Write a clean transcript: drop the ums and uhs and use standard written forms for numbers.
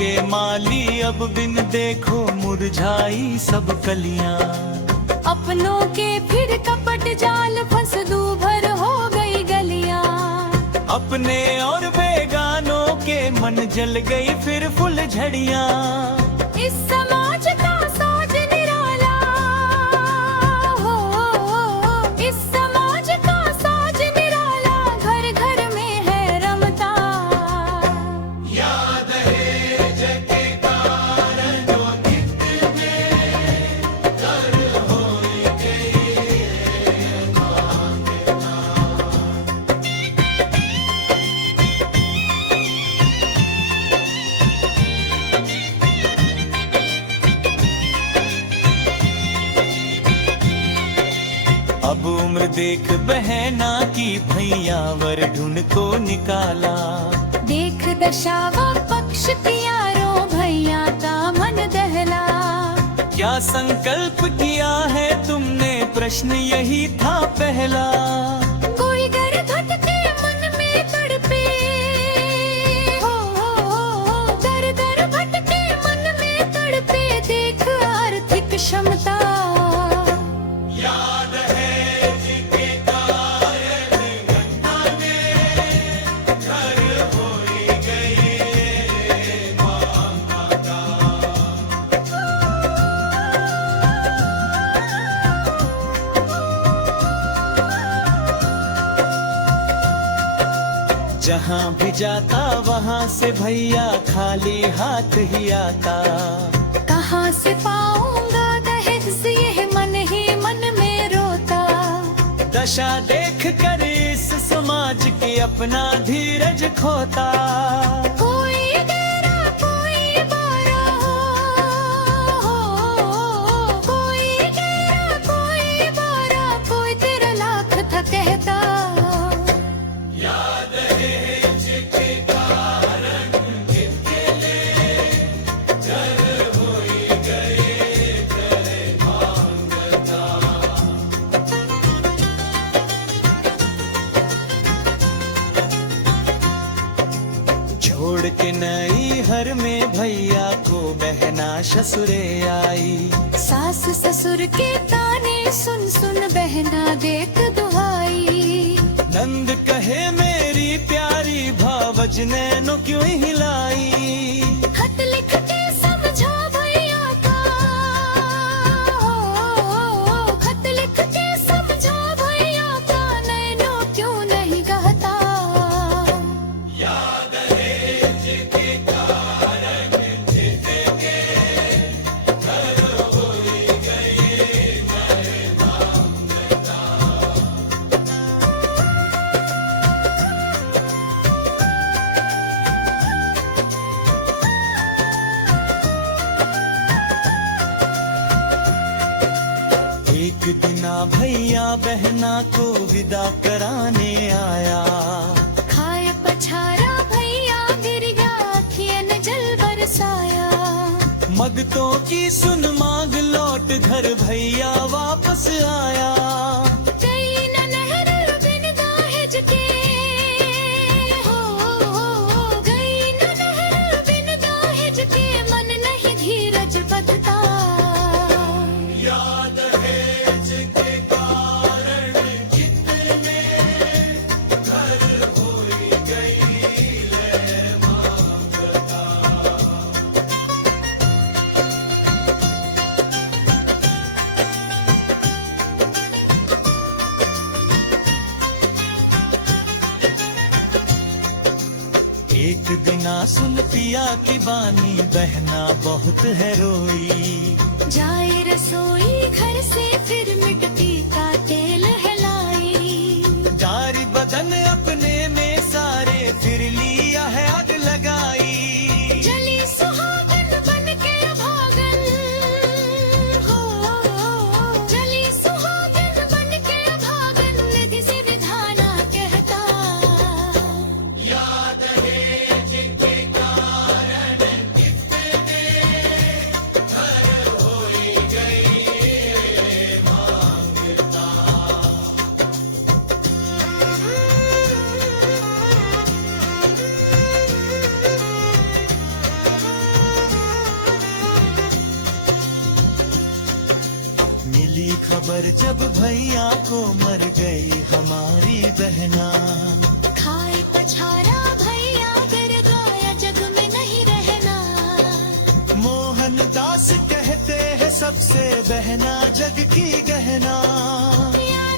के माली अब बिन देखो मुरझाई सब कलियां। अपनों के फिर कपट जाल फंस दूभर हो गई गलियां। अपने और बेगानों के मन जल गई फिर फुल झड़ियां। इस समाज का साज निराला हो, इस समाज का साज निराला घर घर में है रमता। याद है जगे कारण जो कितने कर हो गई मांगता। अब उम्र देख बहना की भैया वर ढूंढ को निकाला। देख दशावा पक्ष प्यारो भैया का मन दहला। क्या संकल्प किया है तुमने प्रश्न यही था पहला। कोई गर भटके मन में तड़पे हो, दर दर भटके मन में तड़पे देख आर्थिक क्षमता। याद है जिनके कारण घटाने घर हो गई मांगता। जहाँ भी जाता वहाँ से भैया खाली हाथ ही आता। कहाँ से पाऊंगा दहेज ये मन ही मन में रोता। दशा देख कर इस समाज के अपना धीरज खोता। कोई डेरा कोई बारा हो, कोई डेरा कोई बारा कोई तेरा लाख था कहता। याद है जिनके कारण जिनके लिए घर हो गए करे मांगता। छोड़ के नई हर में भैया को बहना ससुरे आई। सास ससुर के ताने सुन सुन बहना देख दुहाई। नंद कहे मेरी प्यारी भावज नैनो क्यों हिलाई। खत लिख के समझा भैया का हो, खत लिख के समझा भैया का नैनो क्यों नहीं कहता। याद है जिनके कारण जिनके घर हो गए करे मांगता। एक दिना भैया बहना को विदा कराने आया। खाए पछारा भैया गिर गया अखियन जल बरसाया। मगतों की सुन मांग लौट घर भैया वापस आया। गई न नहर बिन दाहिज के हो, गई न नहर बिन दाहिज के मन नहीं धीरज बधता। याद है जिनके कारण जितने घर हो गई मांगता। एक दिना सुन पिया की बानी बहना बहुत है रोई। जाए रसोई घर से फिर मिट्टी का तेल हिलाई। जारी बदन अपने में सारे फिर लिया है आग लगाई। जली सुहागन बन के भागन हो, जली सुहागन बन के भागन निधि से विधाना कहता। याद है जिनके कारण कितने घर हो गई मांगता। पर जब भैया को मर गई हमारी बहना, खाए पछाड़ा भैया गर गाया जग में नहीं रहना। मोहनदास कहते हैं सबसे बहना जग की गहना। या